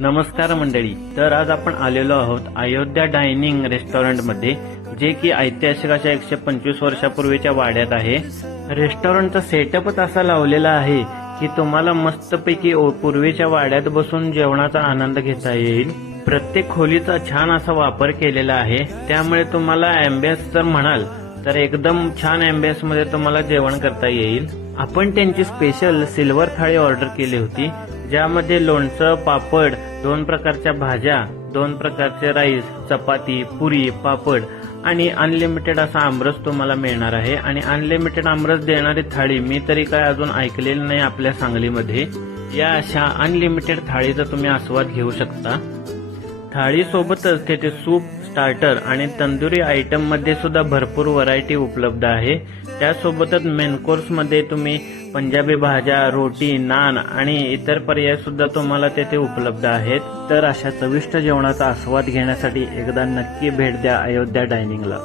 नमस्कार मंडळी. तर आज आपण आलेलो आहोत अयोध्या डायनिंग रेस्टॉरंट मध्ये, जे की ऐतिहासिक अशा 125 वर्षापूर्वीच्या वाड्यात आहे. रेस्टॉरंटचा सेटअपच असा लावलेला आहे की तुम्हाला मस्तपैकी पूर्वीच्या वाड्यात बसून जेवणाचा आनंद घेता येईल. प्रत्येक खोलीचा छान असा वापर केलेला आहे, त्यामुळे तुम्हाला अँबियन्स जर म्हणाल तर एकदम छान अँबियन्स मध्ये तुम्हाला जेवण करता येईल. आपण त्यांची स्पेशल सिल्वर थाळी ऑर्डर केली होती, ज्यामध्ये लोणचं, पापड, 2 प्रकारच्या भाज्या, 2 प्रकारचे राईस, चपाती, पुरी, पापड आणि अनलिमिटेड असा आमरस तुम्हाला मिळणार आहे. आणि अनलिमिटेड आमरस देणारी थाळी मी तरी काय अजून ऐकलेली नाही आपल्या सांगलीमध्ये. या अशा अनलिमिटेड थाळीचा तुम्ही आस्वाद घेऊ शकता. थाळी सोबतच तेथे सूप, स्टार्टर आणि तंदुरी आयटम मध्ये सुद्धा भरपूर व्हरायटी उपलब्ध आहे. त्यासोबतच मेन कोर्स मध्ये तुम्ही पंजाबी भाज्या, रोटी, नान आणि इतर पर्याय सुद्धा तुम्हाला तेथे उपलब्ध आहेत. तर अशा चविष्ट जेवणाचा आस्वाद घेण्यासाठी एकदा नक्की भेट द्या अयोध्या डायनिंगला.